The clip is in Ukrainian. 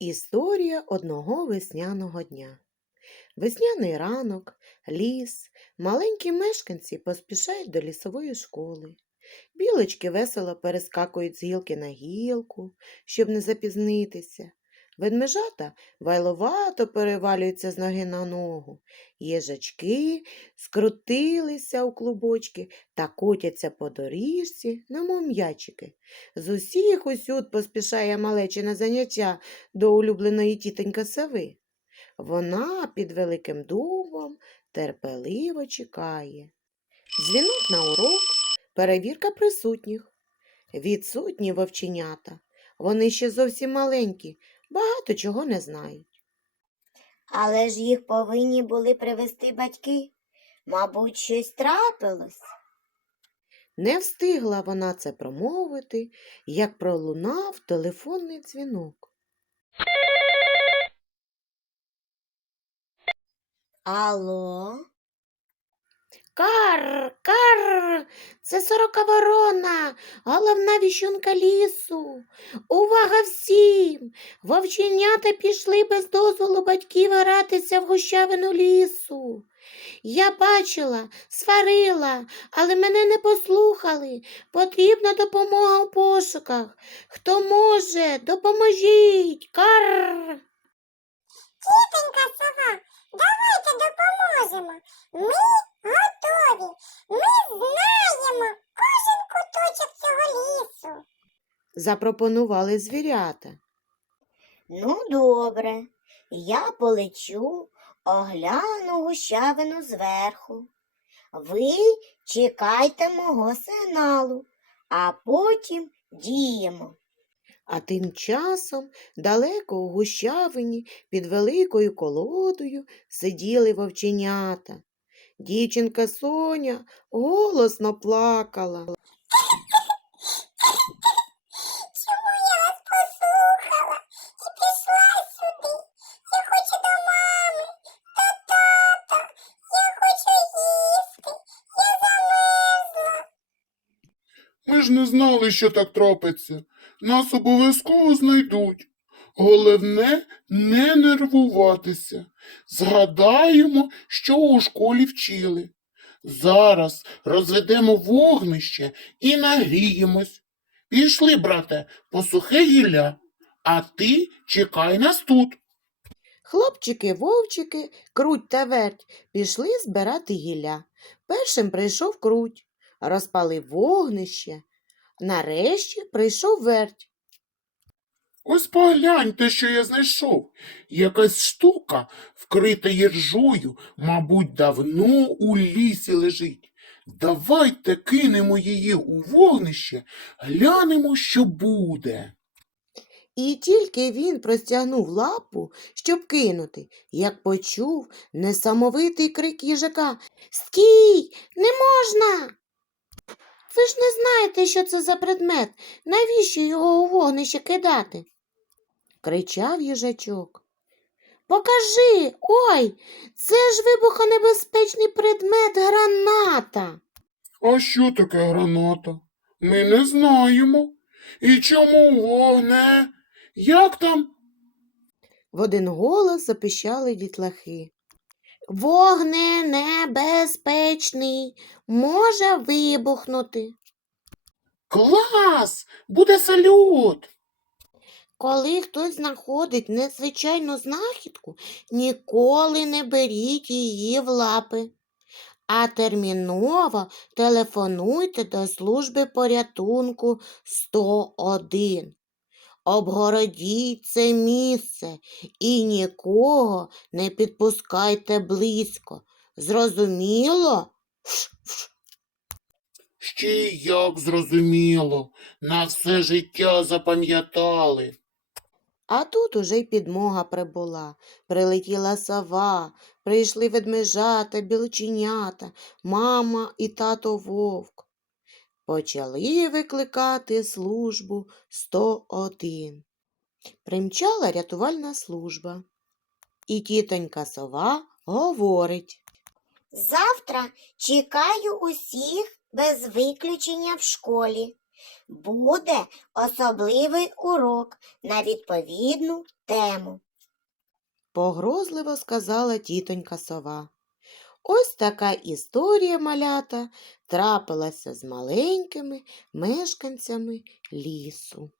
Історія одного весняного дня. Весняний ранок, ліс, маленькі мешканці поспішають до лісової школи. Білочки весело перескакують з гілки на гілку, щоб не запізнитися. Ведмежата вайловато перевалюються з ноги на ногу. Їжачки скрутилися у клубочки та котяться по доріжці, немов м'ячики. З усіх усюд поспішає малечі на заняття до улюбленої тітонька сови. Вона під великим дубом терпеливо чекає. Дзвінок на урок, перевірка присутніх. Відсутні вовченята. Вони ще зовсім маленькі, багато чого не знають. Але ж їх повинні були привезти батьки. Мабуть, щось трапилось. Не встигла вона це промовити, як пролунав телефонний дзвінок. Алло? Кар, кар, це сорока ворона, головна віщунка лісу. Увага всім! Вовченята пішли без дозволу батьків гратися в гущавину лісу. Я бачила, сварила, але мене не послухали. Потрібна допомога у пошуках. Хто може, допоможіть. Кар. Тітонька сова, давайте допоможемо. Ми готові. Ми знаємо кожен куточок цього лісу. Запропонували звірята. Ну, добре. Я полечу, огляну гущавину зверху. Ви чекайте мого сигналу, а потім діємо. А тим часом далеко у гущавині під великою колодою сиділи вовченята. Дівчинка Соня голосно плакала. Чому я вас послухала і пішла сюди? Я хочу до мами, до тата. Я хочу їсти. Я замерзла. Ми ж не знали, що так трапиться. Нас обов'язково знайдуть. Головне не нервуватися. Згадаємо, що у школі вчили. Зараз розведемо вогнище і нагріємось. Пішли, брате, по сухе гілля, а ти чекай нас тут. Хлопчики-вовчики, круть та верть пішли збирати гілля. Першим прийшов круть, розпалив вогнище. Нарешті прийшов верть. Ось погляньте, що я знайшов. Якась штука, вкрита іржою, мабуть, давно у лісі лежить. Давайте кинемо її у вогнище, глянемо, що буде. І тільки він простягнув лапу, щоб кинути, як почув несамовитий крик їжака Стій, не можна. Ви ж не знаєте, що це за предмет, навіщо його у вогнище кидати? Кричав їжачок. Покажи, ой, це ж вибухонебезпечний предмет граната. А що таке граната? Ми не знаємо. І чому вогне? Як там? В один голос запищали дітлахи. Вогненебезпечний, може вибухнути. Клас! Буде салют! Коли хтось знаходить незвичайну знахідку, ніколи не беріть її в лапи, а терміново телефонуйте до служби порятунку 101. Обгородіть це місце і нікого не підпускайте близько. Зрозуміло? Ще як зрозуміло, на все життя запам'ятали. А тут уже й підмога прибула. Прилетіла сова, прийшли ведмежата, білченята, мама і тато вовк. Почали викликати службу 101. Примчала рятувальна служба. І тітонька сова говорить. Завтра чекаю усіх без виключення в школі. Буде особливий урок на відповідну тему. Погрозливо сказала тітонька сова. Ось така історія малята трапилася з маленькими мешканцями лісу.